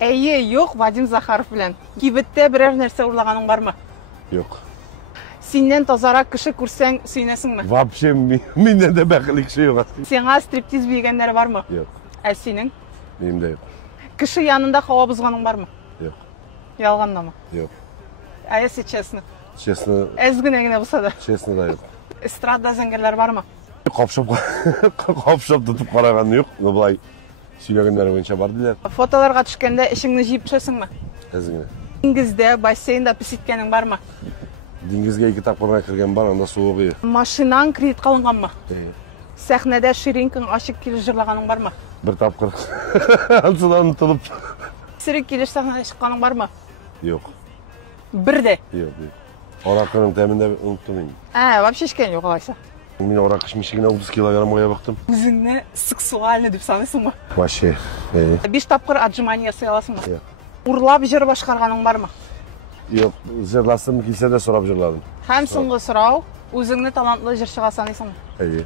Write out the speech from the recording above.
Әйе, yok Вадим Захаров белән. Кибеттә берәр нәрсә урлаганың бармы? Yok. Синнән тазарак кеше күрсәң сөйнәсеңме? Вообще мине de бәхилlik şey yok. Сиңа стриптиз бигәннәр бармы? Yok. Ә синең? Benim de yok. Кеше янында хава бузганың бармы? Yok. Ялганнамы? Yok. Ә если честно? Честно, Әзгенә генә булса да. честно да yok. Эстрада зәңгәрләр бармы? Kapşap tutup karaganı yok. Bulay söylөгөндөр боюнча бар дилер. Фотоларга төшкәндә ишеңне җыеп төшәсеңме? Әзгене. Диңгездә, бассейнда пис иткәнең бармы? Диңгезгә 2 тапкыр кергән бар, анда суык ие. Машинаң кредит кылынганмы? Сәхнәдә ширинкаң ачык килеш җырлаганың бармы? Bir тапкыр. Ансыдан унутулуп. Сирек килеш сәхнәгә чыкканың бармы? Yok. Бер дә. Yok. Orakının teminde unuttum. Вообще ишкән юк алайса. Мен orak içmişliğine 30 kilogramga baktım. Үзеңне сексуальный дип саныйсыңмы? Вообще. 5 тапкыр отжимание ясый аласыңмы? Yok. Урлап җыр башкарганың бармы? Yok. Zırlasım kilse de sorap zırladım. Һәм соңгы сорау, үзеңне талантлы җырчыга саныйсыңмы? İyi.